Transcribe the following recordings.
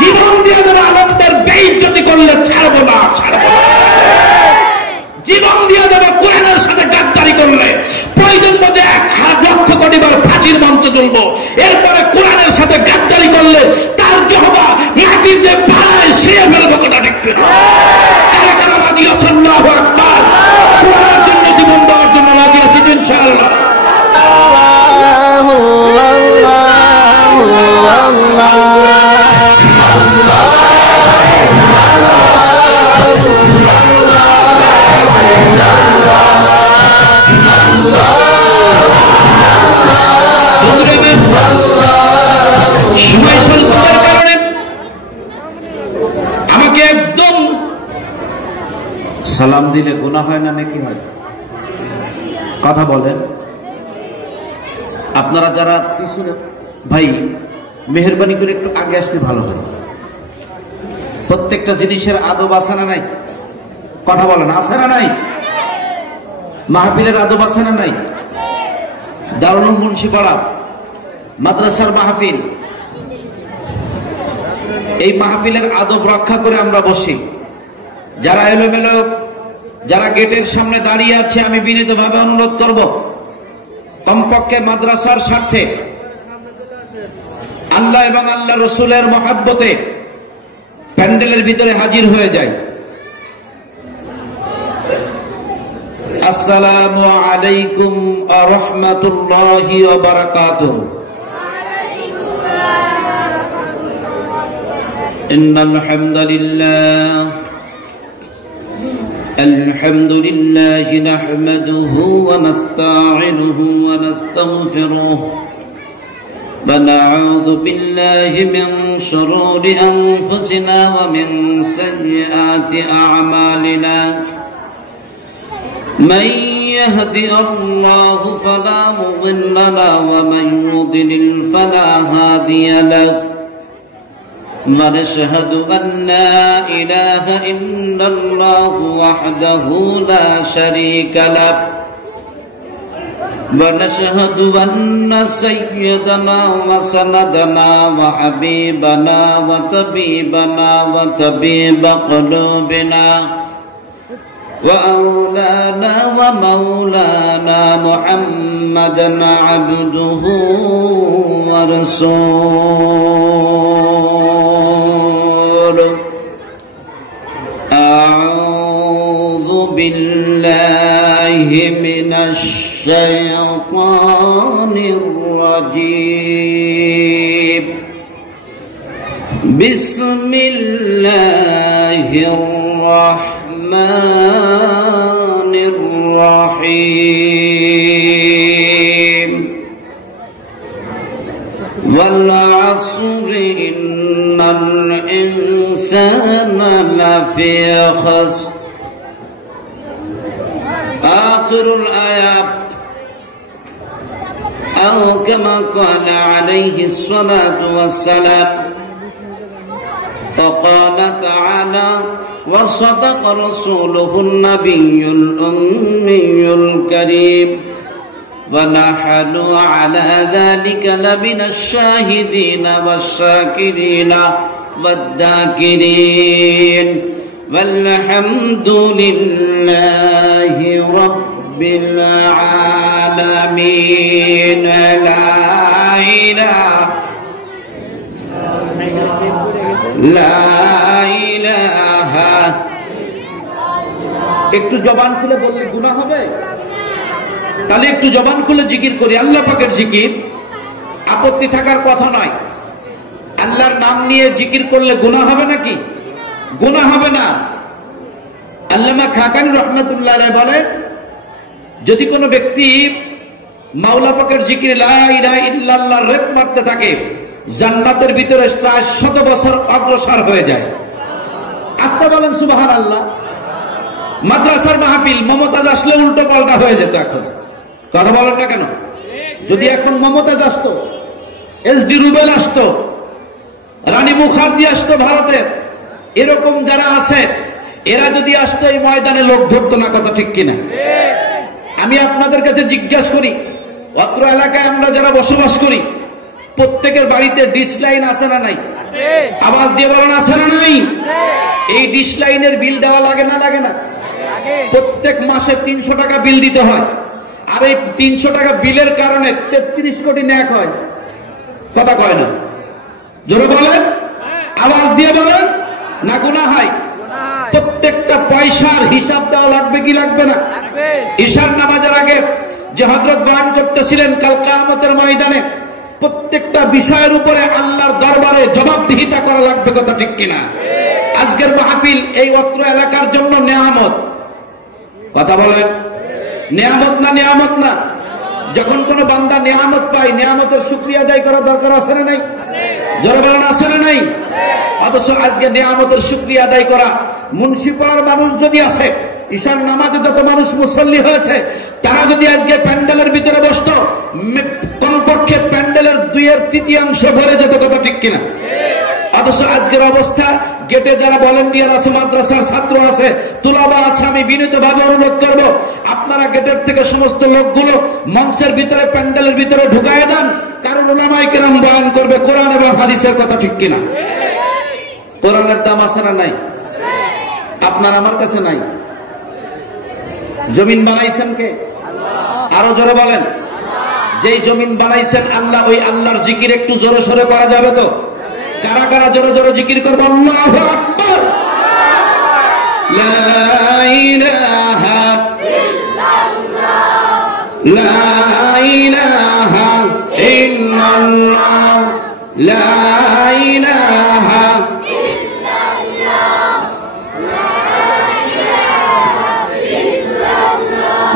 জীবন দিয়ে দেবো, আলমদের বেইজ্জতি করলে ছাড়বো না, ছাড়বো না। জীবন দিয়ে দেবো, কোরআনের সাথে গাদ্দারি করলে প্রয়োজন বোধে 1,00,000 বার ফাঁসির মঞ্চে তুলবো। এরপরে কোরআনের সাথে গাদ্দারি করলে তার জহবা মাটির যে পাড়ায় শুয়ে ফেলবো। কথা ঠিক কিনা? আল্লাহু আকবার। কোরআনের জন্য জীবন দেওয়ার জন্য রাজি আছি ইনশাআল্লাহ। আমাকে একদম সালাম দিলে গুনাহ হয় না নাকি হয়? কথা বলেন। আপনারা যারা পিছনে ভাই মেহেরবানি করে একটু আগে আসলে ভালো হয়। প্রত্যেকটা জিনিসের আদব আছে না নাই? কথা বলেন, আছে না নাই? মাহফিলের আদব আছে না নাই? দারুল মুন্সিপাড়া মাদ্রাসার মাহফিল, এই মাহফিলের আদব রক্ষা করে আমরা বসি। যারা এলোমেলো, যারা গেটের সামনে দাঁড়িয়ে আছে, আমি বিনীতভাবে অনুরোধ করব, কমপক্ষে মাদ্রাসার স্বার্থে, আল্লাহ এবং আল্লাহ রসুলের মহব্বতে প্যান্ডেলের ভিতরে হাজির হয়ে যায়। আসসালামু আলাইকুম ওয়া রাহমাতুল্লাহি ওয়া বারাকাতুহু। ইন্নাল হামদালিল্লাহ আলহামদুলিল্লাহি নাহমাদুহু ওয়া নাস্তাঈনুহু ওয়া নাস্তাগফিরুহু ওয়া নাউযু বিল্লাহি মিন শুরুরি আনফুসিনা ওয়া মিন সাইয়্যাতি আ'মালিনা। من يهدي الله فلا مضل له ومن يضلل فلا هادي له ونشهد أن لا إله إلا الله وحده لا شريك له ونشهد أن سيدنا وسندنا وحبيبنا وطبيبنا وطبيب قلوبنا وأولانا ومولانا محمدا عبده ورسوله. أعوذ بالله من الشيطان الرجيم. بسم الله الرحمن الرحيم. والعصر إن الإنسان لفي خسر. آخر الآيات أو كما قال عليه الصلاة والسلام. وقال تعالى: وصدق رسوله النبي الأمي الكريم ونحن على ذلك لمن الشاهدين والشاكرين والذاكرين والحمد لله رب العالمين. لا إله একটু জবান খুলে বললে গুনাহ হবে? তাহলে একটু জবান খুলে জিকির করি, আল্লাহ পাকের জিকির। আপত্তি থাকার কথা নয়। আল্লাহর নাম নিয়ে জিকির করলে গুনাহ হবে নাকি? গুনাহ হবে না। আল্লামা খাকানি রহমাতুল্লাহ আলাইহি বলে, যদি কোনো ব্যক্তি মাওলা পাকের জিকির লা ইলাহা ইল্লাল্লাহ রেপ মারতে থাকে, জান্নাতের ভিতরে 400 বছর অগ্রসর হয়ে যায়। আস্তে বলেন সুবহানাল্লাহ। মাদ্রাসার মাহফিল মমতাজ আসলে উল্টো পাল্টা হয়ে যেত। এখন কথা বলেন না কেন? যদি এখন মমতাজ আসতো, এসডি রুবেল আসতো, রানী মুখার্জি আসতো ভারতের, এরকম যারা আছে এরা যদি আসতো, এই ময়দানে লোক ধরতো না। কথা ঠিক কিনা? আমি আপনাদের কাছে জিজ্ঞাসা করি, অত্র এলাকায় আমরা যারা বসবাস করি, প্রত্যেকের বাড়িতে ডিশ লাইন আছে না নাই? আওয়াজ দিয়ে বলেন আছে না নাই? এই ডিশ লাইনের বিল দেওয়া লাগে না লাগে না? প্রত্যেক মাসে 300 টাকা বিল দিতে হয়। আর এই 300 টাকা বিলের কারণে 33 কোটি ন্যাক হয়। কথা কয় না? জোরে বলেন, আওয়াজ দিয়ে বলেন, না গুনাহ হয়? প্রত্যেকটা পয়সার হিসাব দেওয়া লাগবে কি লাগবে না? ঈশার নামাজের আগে যে হযরত বয়ান করতেছিলেন কাল কিয়ামতের ময়দানে প্রত্যেকটা বিষয়ের উপরে আল্লাহর দরবারে জবাবদিহিতা করা লাগবে। কথা ঠিক কিনা? আজকের মাহফিল এই অত্র এলাকার জন্য নেয়ামত। কথা বলেন, নেয়ামত না নেয়ামত না? যখন কোন বান্দা নেয়ামত পায় নেয়ামতের শুকরিয়া আদায় করা দরকার আছে না নাই? জোরে বলেন আছে না নাই? অথচ আজকে নেয়ামতের শুকরিয়া আদায় করা, মুন্সিপাড়ার মানুষ যদি আছে, ঈশার নামাজে যত মানুষ মুসল্লি হয়েছে তারা যদি আজকে প্যান্ডেলের ভিতরে বসত, কমপক্ষে প্যান্ডেলের 2/3 ভরে যেত। কথা ঠিক কিনা? অথচ আজকের অবস্থা, গেটে যারা ভলান্টিয়ার আছে, মাদ্রাসার ছাত্র আছে, তুলাবা আছে, আমি বিনীতভাবে অনুরোধ করব আপনারা গেটের থেকে সমস্ত লোকগুলো মঞ্চের ভিতরে প্যান্ডেলের ভিতরে ঢুকায় দেন। কারণ উলামায়ে কেরাম বয়ান করবে কোরআন এবং হাদিসের। কথা ঠিক কিনা? কোরআনের দাম আছে না নাই? আপনার আমার কাছে নাই। জমিন বানাইছেন কে? আরো জোরে বলেন। যেই জমিন বানাইছেন আল্লাহ, ওই আল্লাহর জিকির একটু জোরে সোরে করা যাবে তো? কারা কারা জোরে জোরে জিকির করবো? আল্লাহু আকবার। লা ইলাহা ইল্লাল্লাহ, লা ইলাহা ইল্লাল্লাহ, লা ইলাহা ইল্লাল্লাহ,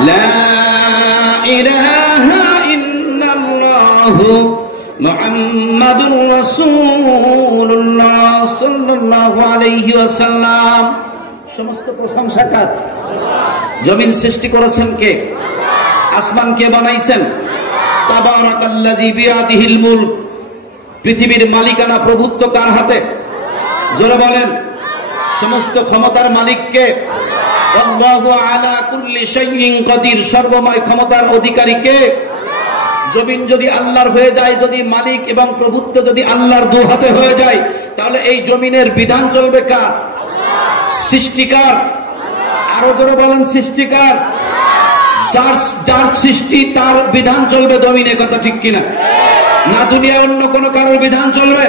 লা ইলাহা ইল্লাল্লাহ মুহাম্মাদুর রাসূলুল্লাহ সাল্লাল্লাহু আলাইহি ওয়াসাল্লাম। সমস্ত প্রশংসা কার? জমিন সৃষ্টি করেছেন কে? আসমান কে বানাইছেন? তাবারাকাল্লাযী বিয়াদিহিল মুলক। পৃথিবীর মালিকানা, প্রভুত্ব কার হাতে? জোরে বলেন। সমস্ত ক্ষমতার মালিক কে? আল্লাহু আলা কুল্লি শাইইন কাদির। সর্বময় ক্ষমতার অধিকারী কে? জমিন যদি আল্লাহর হয়ে যায়, যদি মালিক এবং প্রভুত্ব যদি আল্লাহর দু হাতে হয়ে যায়, তাহলে এই জমিনের বিধান চলবে কার? সৃষ্টিকার। আরো জোরে বলেন, সৃষ্টিকার। যার সৃষ্টি তার বিধান চলবে জমিনে। কথা ঠিক কিনা? না দুনিয়ায় অন্য কোন কারোর বিধান চলবে?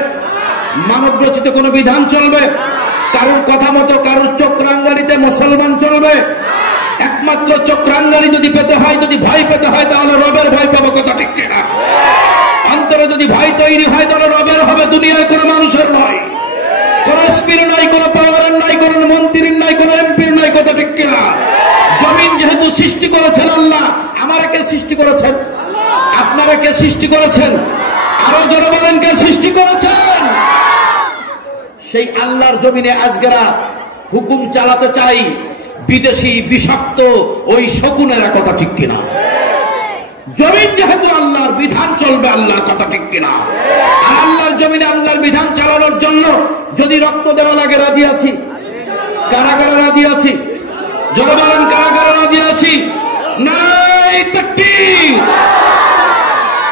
মানব রচিত কোন বিধান চলবে? কারোর কথা মতো, কারোর চক্রাঙ্গারিতে মুসলমান চলবে? একমাত্র চক্রাঙ্গারি যদি পেতে হয়, যদি ভয় পেতে হয়, তাহলে রবের ভয় পাবো। কথা ঠিক কিনা? অন্তরে যদি ভয় তৈরি হয় তাহলে রবের হবে, দুনিয়ায় কোনো মানুষের নয়, কোন এসপির নাই, কোন পাওয়ারের নাই, কোন মন্ত্রীর নাই, কোন এমপির নাই। কথা ঠিক কিনা? জমিন যেহেতু সৃষ্টি করেছেন আল্লাহ, আমারা কে সৃষ্টি করেছেন? আপনারা কে সৃষ্টি করেছেন? আরো জোরে বলেন, কে সৃষ্টি করেছেন? সেই আল্লাহর জমিনে আজকেরা হুকুম চালাতে চাই বিদেশি বিষাক্ত ওই শকুনেরা। কথা ঠিক কিনা? জমিন যেহেতু আল্লাহর, বিধান চলবে আল্লাহর। কথা ঠিক কিনা? আর আল্লাহর জমিনে আল্লাহর বিধান চালানোর জন্য যদি রক্ত দেওয়া লাগে, রাজি আছি। কারা কারা রাজি আছি? জোরে বলেন, কারা কারা রাজি আছি? নারায়ে তাকবীর।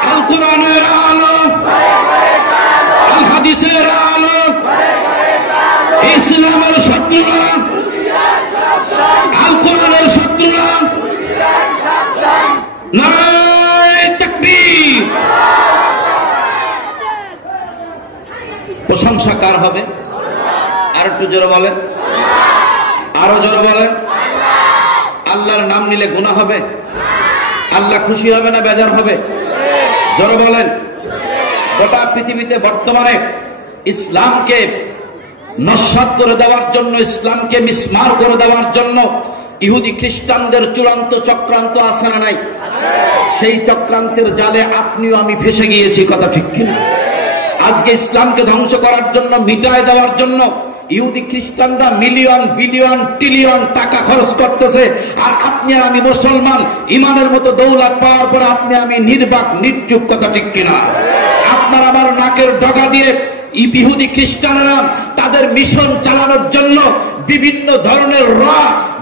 আল কোরআনের আলো, আল হাদিসের আলো, ইসলামের শত্রুরা, আল কোরআনের শত্রুরা, নারায়ে তাকবীর। প্রশংসা কার হবে? আর একটু জোরে বলেন, আরো জোরে বলেন। আল্লাহর নাম নিলে গুনাহ হবে? আল্লাহ খুশি হবে না বেজার হবে? জোরে বলেন। গোটা পৃথিবীতে বর্তমানে ইসলামকে নস্যাৎ করে দেওয়ার জন্য, ইসলামকে মিসমার করে দেওয়ার জন্য ইহুদি খ্রিস্টানদের চূড়ান্ত চক্রান্ত আছে না নাই? সেই চক্রান্তের জালে আপনিও আমি ফেসে গিয়েছি। কথা ঠিক কিনা? আজকে ইসলামকে ধ্বংস করার জন্য, মিটায় দেওয়ার জন্য ইহুদি খ্রিস্টানরা মিলিয়ন বিলিয়ন ট্রিলিয়ন টাকা খরচ করতেছে, আর আপনি আমি মুসলমান ইমানের মতো দৌলত পাওয়ার পর আপনি আমি নির্বাক নির্চুপ। কথা ঠিক কিনা? আপনার আমার নাকের ডগা দিয়ে ইহুদি খ্রিস্টানরা তাদের মিশন চালানোর জন্য বিভিন্ন ধরনের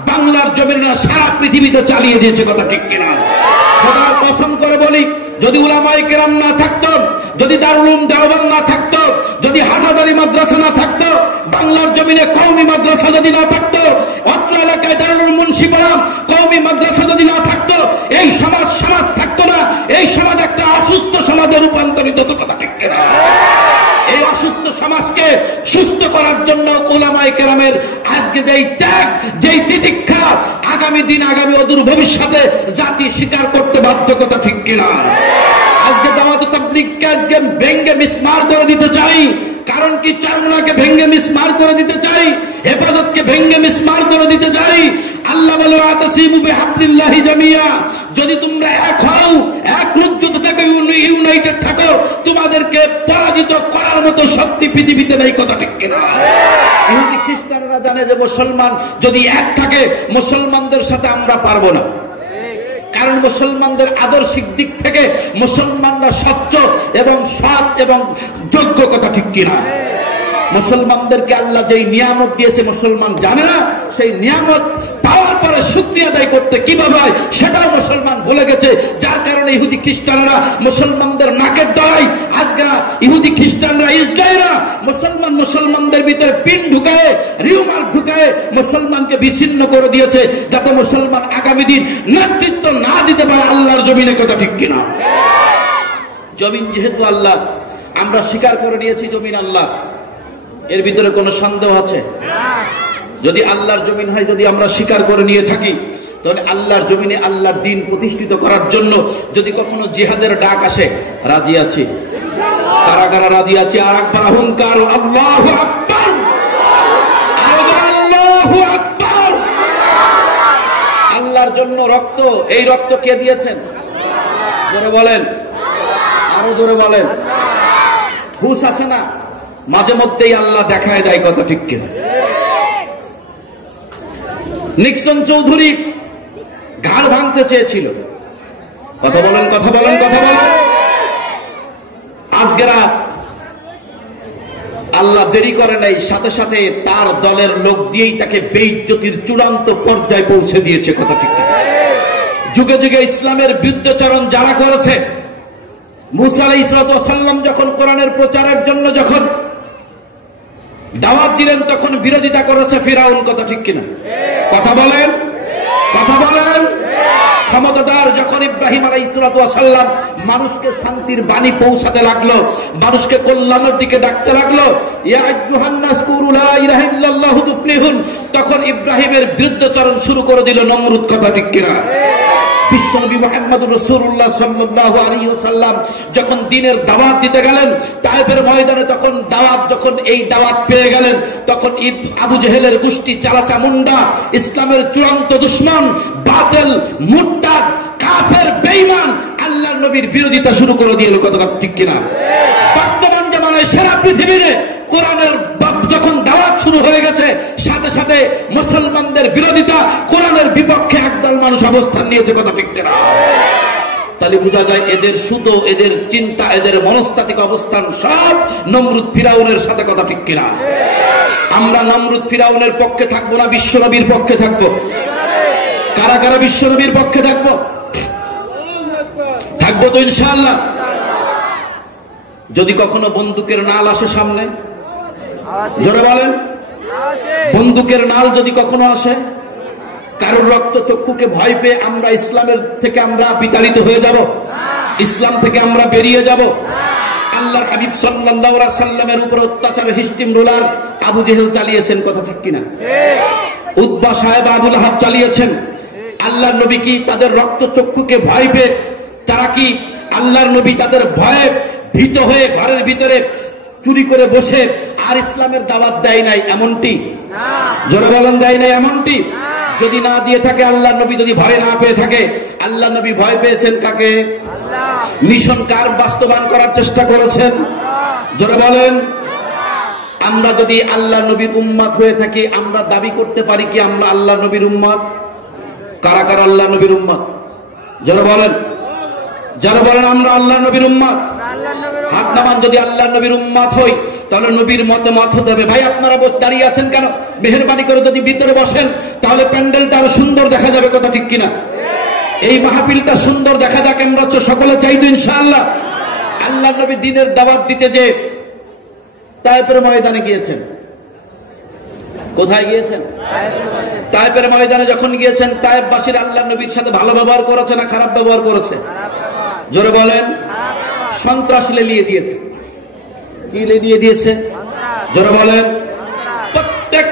বাংলার জমিনে সারা পৃথিবীতে চালিয়ে দিয়েছে। কথা ঠিক কিনা? খোদার কসম করে বলি, যদি উলামায়ে কেরাম না থাকতো, যদি দারুল উলুম দেওবন্দ না থাকতো, যদি হাটাদারি মাদ্রাসা না থাকতো, বাংলার জমিনে কওমি মাদ্রাসা যদি না থাকতো, অত্র এলাকায় দারুল উলুম মুন্সিপাড়া কওমি মাদ্রাসা যদি না থাকতো, এই সমাজ থাকতো না। এই সমাজ একটা অসুস্থ সমাজে রূপান্তরিত হতো, কথা ঠিক কিনা? এই অসুস্থ সমাজকে সুস্থ করার জন্য উলামায়ে কেরামের আজকে যেই ত্যাগ, যেই তিতিক্ষা, আগামী দিন, আগামী অদূর ভবিষ্যতে জাতি স্বীকার করতে বাধ্য, কথা ঠিক কিনা? আজকে দাওয়াত তাবলীগকে আজকে ভেঙ্গে মিসমার করে দিতে চাই। কারণ কি? চারমোনাকে ভেঙ্গে মিসমার করে দিতে চাই, হেফাজতকে ভেঙ্গে মিসমার করে দিতে চাই। আল্লাহ বলে আতাসিমু বিহাবলিল্লাহি জামিয়া, যদি তোমরা এক হও, এক রজ্জুতে থাকো, ইউনাইটেড থাকো, তোমাদেরকে পরাজিত করার মতো শক্তি পৃথিবীতে নেই, কথা ঠিক কিনা? ইহুদি খ্রিস্টানরা জানে যে মুসলমান যদি এক থাকে, মুসলমানদের সাথে আমরা পারবো না। কারণ মুসলমানদের আদর্শিক দিক থেকে মুসলমানরা স্বচ্ছ এবং সৎ এবং যোগ্য, কথা ঠিক কিনা? মুসলমানদেরকে আল্লাহ যেই নিয়ামত দিয়েছে মুসলমান জানে না, সেই নিয়ামত পাওয়ার পরে শুকরিয়া আদায় করতে কিভাবে হয় সেটাও মুসলমান ভুলে গেছে। যার কারণে ইহুদি খ্রিস্টানরা মুসলমানদের নাকের ডগায়, আজকে ইহুদি খ্রিস্টানরা ইসরায়েলরা মুসলমানদের ভিতরে পিন ঢুকায়, রিউমার ঢুকায় মুসলমানকে বিচ্ছিন্ন করে দিয়েছে, যাতে মুসলমান আগামী দিন নেতৃত্ব না দিতে পারে আল্লাহর জমিনে, কথা ঠিক কিনা? জমিন যেহেতু আল্লাহ, আমরা স্বীকার করে নিয়েছি জমিন আল্লাহ, এর ভিতরে কোনো সন্দেহ আছে? যদি আল্লাহর জমিন হয়, যদি আমরা স্বীকার করে নিয়ে থাকি, তাহলে আল্লাহর জমিনে আল্লাহর দ্বীন প্রতিষ্ঠিত করার জন্য যদি কখনো জিহাদের ডাক আসে, রাজি আছি? কারা কারা রাজি আছে? আর একবার অহংকার, আল্লাহু আকবার, আল্লাহু আকবার। আল্লাহর জন্য রক্ত, এই রক্ত কে দিয়েছেন? জোরে বলেন, আরো জোরে বলেন। হুশ আসে না? মাঝে মধ্যেই আল্লাহ দেখায় দেয়, কথা ঠিক কিনা? নিক্সন চৌধুরী ঘাড় ভাঙতে চেয়েছিল, কথা বলেন, কথা বলেন, কথা বলেন। আজকে রাত আল্লাহ দেরি করে নাই, সাথে সাথে তার দলের লোক দিয়েই তাকে বেইজ্জতির চূড়ান্ত পর্যায়ে পৌঁছে দিয়েছে, কথা ঠিক কিনা? যুগে যুগে ইসলামের বিরুদ্ধাচরণ যারা করেছে, মুসা আলাইহিস সালাম যখন কোরআনের প্রচারের জন্য যখন দাওয়াত দিলেন, তখন বিরোধিতা করেছে ফিরাউন, কথা ঠিক কিনা? কথা বলেন, কথা বলেন। ক্ষমতাদার যখন ইব্রাহিম আলাইহিস সালাম মানুষকে শান্তির বাণী পৌঁছাতে লাগলো, মানুষকে কল্যাণের দিকে ডাকতে লাগলো, ইয়া আইয়ুহান নাস কুলু লা ইলাহা ইল্লাল্লাহু তুফলিহুন, তখন ইব্রাহিমের বিরুদ্ধাচরণ শুরু করে দিল নমরুদ, কথা ঠিক কিনা? বিশ্বনবী মুহাম্মদুর রাসূলুল্লাহ সাল্লাল্লাহু আলাইহি ওয়াসাল্লাম যখন দ্বীনের দাওয়াত দিতে গেলেন তায়েফের ময়দানে, তখন যখন এই দাওয়াত পেয়ে গেলেন, তখন আবু জেহেলের গোষ্ঠী চালাচামুন্ডা, ইসলামের চূড়ান্ত দুশমন, বাতিল, মুরতাদ, কাফের, বেঈমান আল্লাহর নবীর বিরোধিতা শুরু করে দিল, কথা ঠিক কিনা? বর্তমান জামানায় সারা পৃথিবীতে কোরআনের যখন দাওয়াত শুরু হয়ে গেছে, সাথে সাথে মুসলমানদের বিরোধিতা, কোরআনের বিপক্ষে একদল মানুষ অবস্থান নিয়েছে, কথা ঠিক কিনা? তাহলে বোঝা যায় এদের সুতো, এদের চিন্তা, এদের মনস্তাত্ত্বিক অবস্থান সব নমরুদ ফিরাউনের সাথে, কথা ঠিক কিনা? আমরা নমরুদ ফিরাউনের পক্ষে থাকবো না, বিশ্বনবীর পক্ষে থাকবো। কারা কারা বিশ্বনবীর পক্ষে থাকবো? থাকবো তো ইনশাআল্লাহ। যদি কখনো বন্দুকের নাল আসে সামনে, জোরে বলেন, বন্দুকের নাল যদি কখনো আসে, কারোর রক্ত চক্ষুকে ভয় পেয়ে আমরা ইসলামের থেকে আমরা বিতাড়িত হয়ে যাব, ইসলাম থেকে আমরা বেরিয়ে যাব। আল্লাহর হাবিব সাল্লাল্লাহু আলাইহি সাল্লামের উপর অত্যাচার হিস্টিম রোলার আবু জেহেল চালিয়েছেন, কথা ঠিক কিনা? উতবা সাহেব আবু লাহাব চালিয়েছেন। আল্লাহর নবী কি তাদের রক্ত চক্ষুকে ভয় পেয়ে, তারা কি আল্লাহর নবী তাদের ভয়ে ভীত হয়ে ঘরের ভিতরে চুরি করে বসে আর ইসলামের দাওয়াত দেয় নাই? এমনটি জোরে বলেন, দেয় নাই এমনটি? যদি না দিয়ে থাকে, আল্লাহ নবী যদি ভয় না পেয়ে থাকে, আল্লাহ নবী ভয় পেয়েছেন কাকে? মিশন কার বাস্তবায়ন করার চেষ্টা করেছেন? জোরে বলেন। আমরা যদি আল্লাহ নবীর উম্মত হয়ে থাকি, আমরা দাবি করতে পারি কি আমরা আল্লাহ নবীর উম্মত? কারা কারা আল্লাহ নবীর উম্মত? জোরে বলেন, যারা বলেন আমরা আল্লাহ নবীর উম্মত, হাত নামান। যদি আল্লাহ নবীর উম্মত হই, তাহলে নবীর মতামত হতে হবে। ভাই আপনারা দাঁড়িয়ে আছেন কেন? মেহেরবানি করে যদি ভিতরে বসেন, তাহলে প্যান্ডেলটা আরো সুন্দর দেখা যাবে, কথা ঠিক কিনা? এই মাহফিলটা সুন্দর দেখা যাক, আমরা সকলে চাই তো ইনশাআল্লাহ। আল্লাহ নবী দ্বীনের দাওয়াত দিতে যে তায়েফের ময়দানে গিয়েছেন। কোথায় গিয়েছেন? তায়েফের ময়দানে যখন গিয়েছেন, তায়েফবাসীর আল্লাহ নবীর সাথে ভালো ব্যবহার করেছে না খারাপ ব্যবহার করেছে? জোরে বলেন। সন্ত্রাস লেলিয়ে দিয়েছে। কি লেলিয়ে দিয়েছে? জোরে বলেন। প্রত্যেক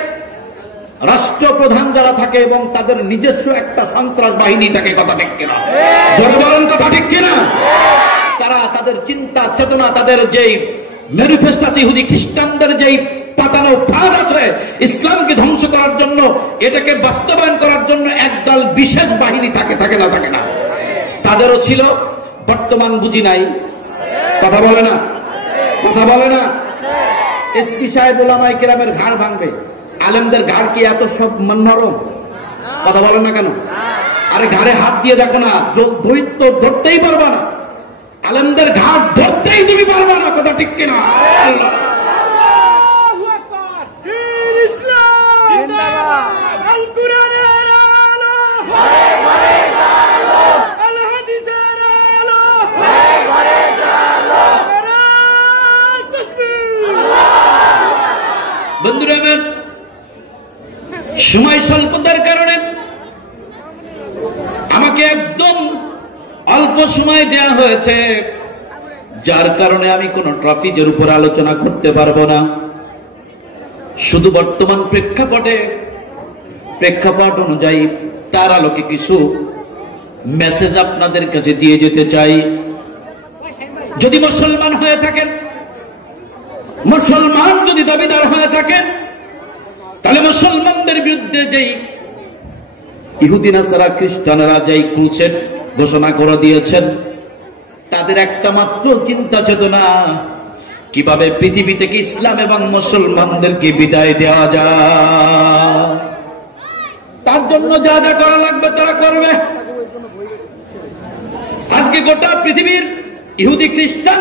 রাষ্ট্রপ্রধান যারা থাকে এবং তাদের নিজস্ব একটা সন্ত্রাস বাহিনী থাকে, কথা ঠিক কিনা? জোরে বলেন, কথা ঠিক কিনা? তারা তাদের চিন্তা চেতনা, তাদের যেই ম্যানিফেস্টো আছে, ইহুদি খ্রিস্টানদের যেই পাতানো ফাঁদ আছে ইসলামকে ধ্বংস করার জন্য, এটাকে বাস্তবায়ন করার জন্য একদল বিশেষ বাহিনী থাকে, থাকে না? থাকে না? তাদেরও ছিল। বর্তমান বুঝি নাই? কথা বলে না? কথা বলে না? এসপি সাহেব ওলামায়ে কেরামের ঘাড় ভাঙবে, আলেমদের ঘাড় কি এত সব নরম? কথা বলে না কেন? আরে ঘাড়ে হাত দিয়ে দেখো না, দৈত্য ধরতেই পারবা না, আলেমদের ঘাড় ধরতেই তুমি পারবা না, কথা ঠিক কিনা? বন্ধুরা আমার, সময় স্বল্পতার কারণে আমাকে একদম অল্প সময় দেয়া হয়েছে, যার কারণে আমি কোন ট্রফিজের উপর আলোচনা করতে পারবো না। শুধু বর্তমান প্রেক্ষাপট অনুযায়ী তার আলোকে কিছু মেসেজ আপনাদের কাছে দিয়ে যেতে চাই। যদি মুসলমান হয়ে থাকেন, মুসলমান যদি দাবিদার হয়ে থাকেন, তাহলে মুসলমানদের বিরুদ্ধে যেই ইহুদি নাসারা খ্রিস্টানরা যেই ক্রুসেড ঘোষণা করে দিয়েছেন, তাদের একটা মাত্র চিন্তা চেতনা, কিভাবে পৃথিবী থেকে ইসলাম এবং মুসলমানদেরকে বিদায় দেওয়া যায়। তার জন্য যা যা করা লাগবে তারা করবে। আজকে গোটা পৃথিবীর ইহুদি খ্রিস্টান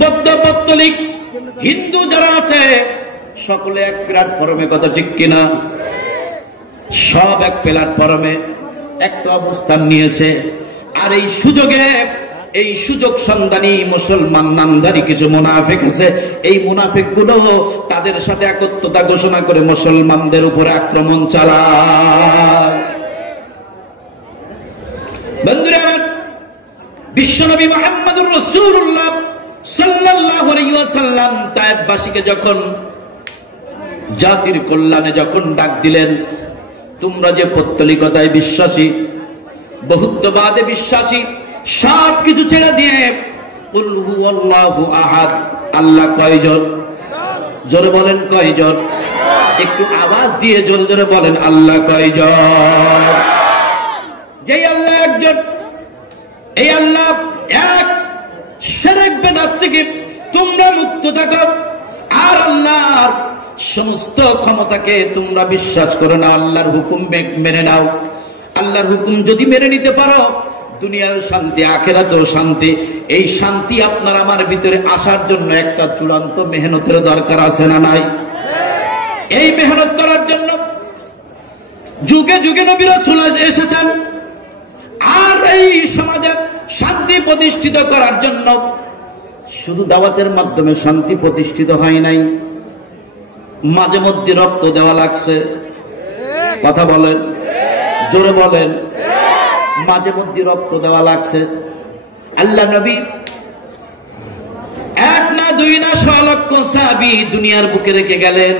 বৌদ্ধ পৌত্তলিক হিন্দু যারা আছে, সকলে এক প্ল্যাটফর্মে, কথা ঠিক কিনা? সব এক প্ল্যাটফর্মে একটা অবস্থান নিয়েছে। আর এই সুযোগ সন্ধানী মুসলমান নামধারী কিছু মুনাফিক আছে, এই মুনাফিক গুলো তাদের সাথে একত্রতা ঘোষণা করে মুসলমানদের উপরে আক্রমণ চালায়। বন্ধুরা আমার, বিশ্বনবী মুহাম্মদুর রাসূলুল্লাহ সাল্লাল্লাহু আলাইহি ওয়াসাল্লাম তায়েফবাসীকে যখন জাতির কল্যাণে যখন ডাক দিলেন, তোমরা যে পৌত্তলিকতায় বিশ্বাসী, বহুত্ববাদে বিশ্বাসী, সব কিছু ছেড়ে দিয়ে কুল হুয়াল্লাহু আহাদ, আল্লাহ কয়জন? জোরে বলেন কয়জন? একটু আওয়াজ দিয়ে জোরে জোরে বলেন, আল্লাহ কয়জন? যেই আল্লাহ একজন, এই আল্লাহ এক, শিরক বিদআত থেকে তোমরা মুক্ত থাকো। আর আল্লাহর সমস্ত ক্ষমতাকে তোমরা বিশ্বাস করো না, আল্লাহর হুকুম মেনে নাও। আল্লাহর হুকুম যদি মেনে নিতে পারো, দুনিয়ার শান্তি, আখিরাতেও শান্তি। এই শান্তি আপনার আমার ভিতরে আসার জন্য একটা চূড়ান্ত মেহনতের দরকার আছে না নাই? এই মেহনত করার জন্য যুগে যুগে নবী রাসূল এসেছেন। আর এই সমাজে শান্তি প্রতিষ্ঠিত করার জন্য শুধু দাওয়াতের মাধ্যমে শান্তি প্রতিষ্ঠিত হয় নাই, মাঝে মধ্যে রক্ত দেওয়া লাগছে। কথা বলেন, জোরে বলেন। মাঝে মধ্যে রক্ত দেওয়া লাগছে। আল্লাহ নবী এক না দুই না 100 লক্ষ সাহাবী দুনিয়ার বুকে রেখে গেলেন।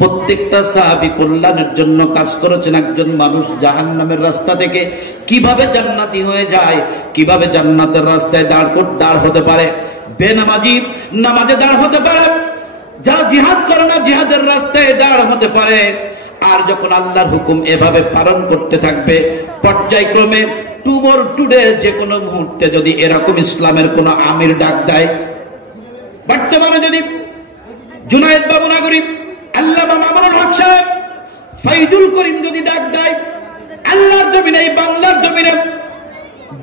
প্রত্যেকটা সাহাবী কল্যাণের জন্য কাজ করেছেন। একজন মানুষ জাহান্নামের রাস্তা থেকে কিভাবে জান্নাতি হয়ে যায়, কিভাবে জান্নাতের রাস্তায় দাঁড় হতে পারে, বেনামাজি নামাজে দাঁড় হতে পারে, যারা জিহাদ করে না জিহাদের রাস্তায় দাঁড় হতে পারে। আর যখন আল্লাহর হুকুম এভাবে পালন করতে থাকবে, পর্যায়ক্রমে টুডে যে কোনো মুহূর্তে যদি এরকম ইসলামের কোন আমির ডাক দেয়, বর্তমানে যদি জুনায়েদ বাবু নাগরী, আল্লামা মামুনুল হক সাহেব, ফাইজুল করিম যদি ডাক দেয়, আল্লাহর জমিনে, এই বাংলার জমিনে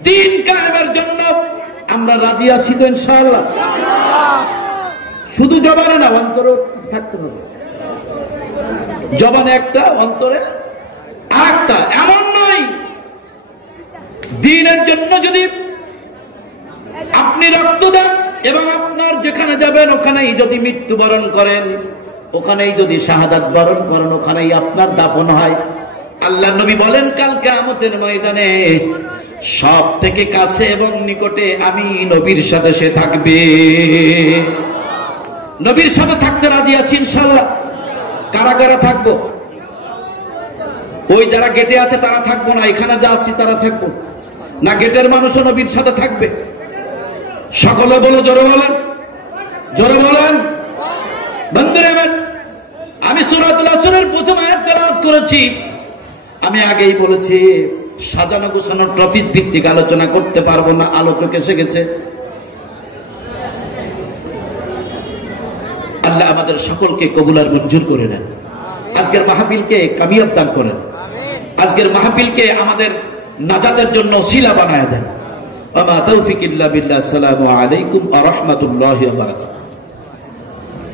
দ্বীন কায়েমের জন্য আমরা রাজি আছি তো ইনশাআল্লাহ। শুধু জবানে না, অন্তরে থাকতে হবে। জবানে একটা, অন্তরে একটা। এমন নয় দ্বীনের জন্য যদি আপনি রক্ত দেন এবং আপনার যেখানে যাবেন ওখানেই যদি মৃত্যুবরণ করেন, ওখানেই যদি শাহাদাত বরণ করেন, ওখানেই আপনার দাফন হয়। আল্লাহ নবী বলেন কাল কিয়ামতের ময়দানে সব থেকে কাছে এবং নিকটে আমি নবীর সাথে সে থাকবে। নবীর সাথে থাকতে রাজি আছি ইনশাআল্লাহ। কারা কারা থাকবো? ওই যারা গেটে আছে তারা থাকবো না, এখানে যা আছি তারা থাকবো না? গেটের মানুষও নবীর সাথে থাকবে। সকলে বলো, জোরে বলেন, জোরে বলেন। বন্ধুরা আমার, আমি সূরাতুল আসরের প্রথম আয়াত তেলাওয়াত করেছি। আমি আগেই বলেছি সাজানো গোছানো টপিক ভিত্তিক আলোচনা করতে পারবো না, আলোচক এসে গেছে। আল্লাহ আমাদের সকলকে কবুল আর মঞ্জুর করে নেন। আজকের মাহফিলকে কামিয়াব দান করেন। আজকের মাহফিলকে আমাদের নাজাতের জন্য ওসিলা বানায় দেন। ওয়া মা তাওফিক ইল্লা বিল্লাহ। আসসালামু আলাইকুম ওয়া রাহমাতুল্লাহি ওয়া বারাকাতুহু।